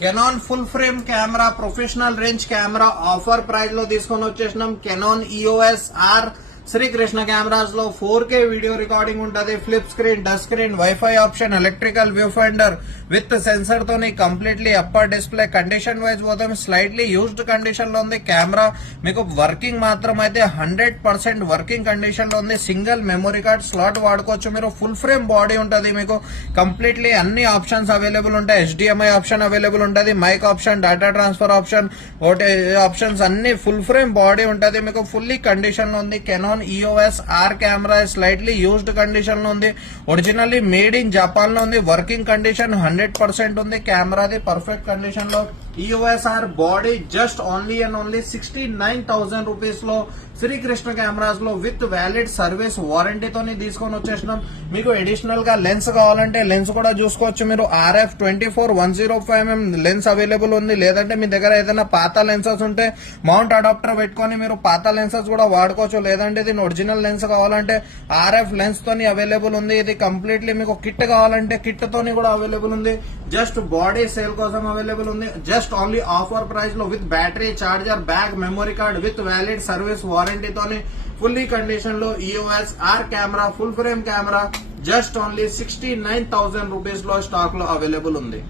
Canon full frame camera professional range camera offer price లో తీసుకొని వచ్చేసినాం. Canon EOS R Srikrishna cameras లో 4K video recording ఉంటది. Flip screen, touch screen, wifi option, electrical view finder with sensor తోని completely upper display. Condition wise పోతే slightly used condition లో ఉంది camera. మీకు వర్కింగ్ మాత్రం అయితే 100% వర్కింగ్ కండిషన్ లో ఉంది. సింగిల్ మెమరీ కార్డ్ స్లాట్ వాడుకోవచ్చు మీరు. ఫుల్ ఫ్రేమ్ బాడీ ఉంటది. మీకు కంప్లీట్లీ అన్ని ఆప్షన్స్ అవైలబుల్ ఉంటాయి. HDMI ఆప్షన్ అవైలబుల్ ఉంటది. Mic option, data transfer option, options అన్ని ఫుల్ ఫ్రేమ్ బాడీ ఉంటది. మీకు ఫుల్లీ కండిషన్ లో ఉంది. Canon EOS R camera slightly used condition లో ఉంది. ఒరిజినల్లీ మేడ్ ఇన్ జపాన్ లో ఉంది. వర్కింగ్ కండిషన్ 100% ఉంది. కెమెరాది పర్ఫెక్ట్ కండిషన్ లో. EOS R body just only and only 69,000 rupees లో శ్రీకృష్ణ కెమెరాస్ లో విత్ వ్యాలిడ్ సర్వీస్ వారంటీతో తీసుకొని వచ్చేసినాం. మీకు అడిషనల్ గా లెన్స్ కావాలంటే లెన్స్ కూడా చూసుకోవచ్చు మీరు. RF 24-105mm లెన్స్ అవైలబుల్ ఉంది. లేదంటే మీ దగ్గర ఏదైనా పాత లెన్సెస్ ఉంటే మౌంట్ అడాప్టర్ పెట్టుకొని మీరు పాత లెన్సెస్ కూడా వాడుకోవచ్చు. లేదంటే దీని ఒరిజినల్ లెన్స్ కావాలంటే RF లెన్స్ తోని అవైలబుల్ ఉంది. ఇది కంప్లీట్లీ మీకు కిట్ కావాలంటే కిట్ తోని కూడా అవైలబుల్ ఉంది. జస్ట్ బాడీ సేల్ కోసం అవైలబుల్ ఉంది. జస్ట్ ఓన్లీ ఆఫర్ ప్రైస్ లో with battery, charger, bag, memory card with valid service వారంటీతోని ఫుల్లీ కండిషన్ లో EOS R camera full frame camera just only 69,000 rupees లో స్టాక్ లో అవైలబుల్ ఉంది.